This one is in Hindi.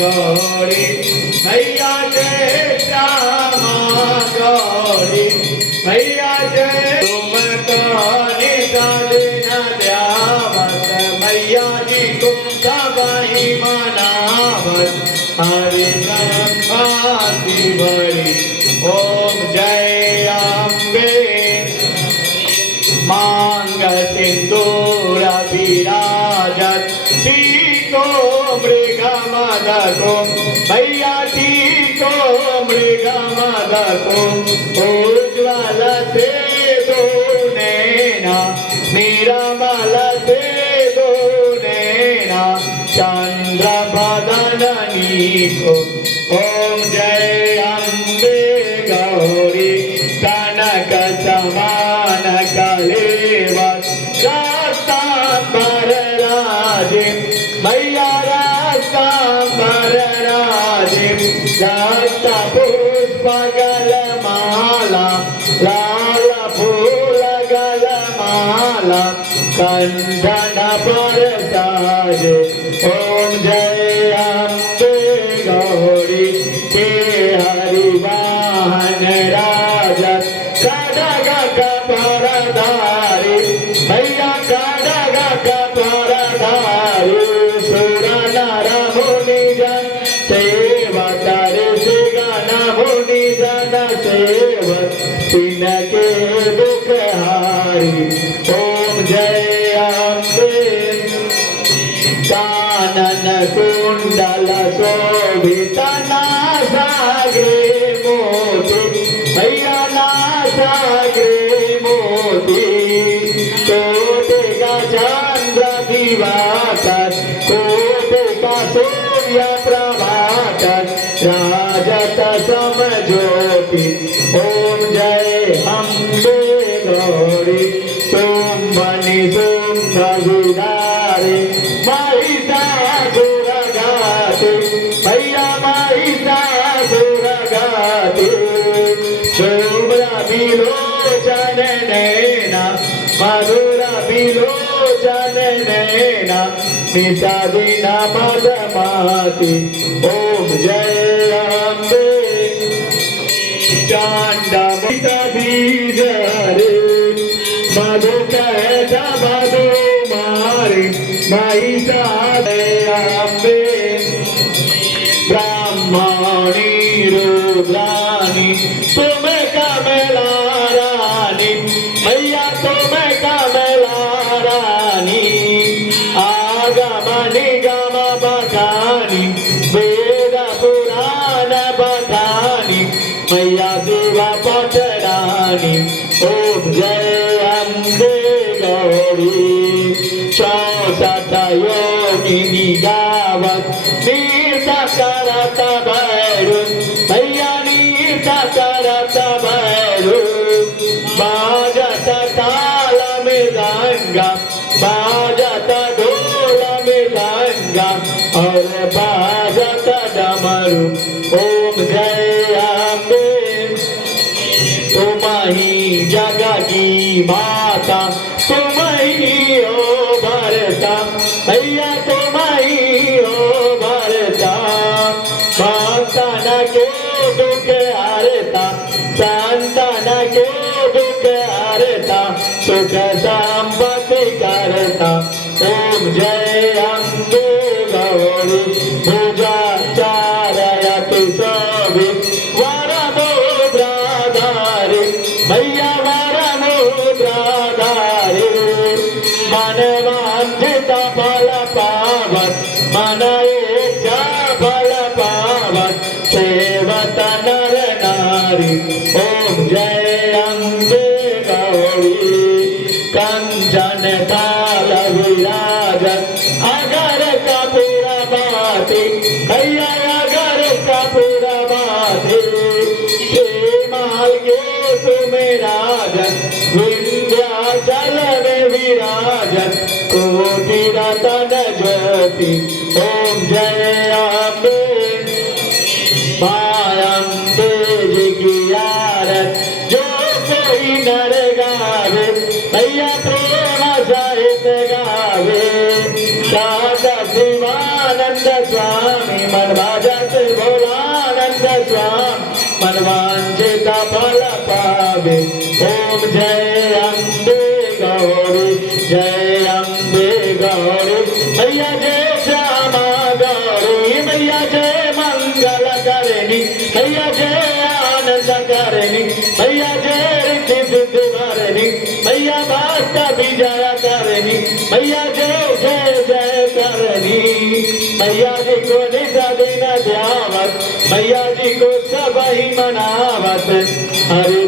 गौरी मैया जय श्यामा गौरी मैया जय तुम कौने साधना ध्यावत मैया जी तुम सबही मनावत हरे संभाति भरी ओम जय अम्बे मांग सिंदूर विराजत टीको मृग मदको भैया टीको मृग मदको उज्ज्वल से दो नैना निर्मल से दो नैना चंद्र बदनी को ओम जय अम्बे गौरी कनक समान कलेवत रास्तांबर राजे मैया रास्तांबर राजे रास्ता पुष्प गल माला लाल फूल गल माला कंदन पर साजे ओम जय अम्बे गौरी के हरि वाहन राजत खड़ग कपरधारी भैया खड़ग कपरधारी सुर नर मुनि जन सेवक ऋषि गण मुनि जन सेवक तिनके दुख हारी ओम जय अम्बे कानन कुंडल शोभित नासाग्रे मोती भैया नासाग्रे मोती कोटि का चंद्र दिवाकर कोटि का सूर्य प्रभाकर राजत समज्योति ओम जय अम्बे गौरी सुमनि सुंदरी महिषासुर गाते भैया महिषासुर गाते शुभ्र विलोचन नैना मधुर विलोचन नैना निषादिन मदमाति ओम जय अम्बे चांडमित बीज रे मधु कहत मधु मारे महिषा अम्बे ब्राह्मणी रुद्राणी तुम कमला रानी भैया तुम कमला रानी आगम निगम बखानी वेद पुराण बखानी मैया देवा पटरानी ओम जय अम्बे गौरी 64 योगिनी गावत नीता करत भैरू भैया नीता करत भैरू बाजत ताल मृदंगा बाजत ढोल मृदंगा और बाजत डमरू ओम जय अम्बे तुम ही जग की माता तुम ही हो भरता भैया तुम ही हो भरता संतान के दुख हरता संतान के दुख हरता सुख संपत्ति करता ओम जय अम्बे गौरी पूजा चारयति शोभित वरमुद्राधारी भैया वरमुद्राधारी मन वांछित फल पावत मन इच्छा फल पावत सेवत नर नारी ओम जय अम्बे गौरी कंचन थाल विराजत अगर कपूर बाती भैया अगर कपूर बाती श्रीमाल के तुम्हें राजत विंध्याचल में विराजत कोटि रतन ज्योति ओम जय अम्बे मायम्बे जी की आरत जो कोई नर गावे भैया प्रेम सहित गावे दादा शिवानंद स्वामी मन भाजत भोलानंद स्वाम मनवांछित फल पावे ओम जय अम्बे गौरी जय अम्बे गौरी मैया जय श्यामा गौरी मैया जय मंगल करणी मैया जय आनंद करणी मैया जय रिद्धि सिद्धि भरणी मैया भक्त विजय करणी मैया जय जय जय करणी मैया जी को निज दिन ध्यावत मैया जी को सब ही मनावत हरि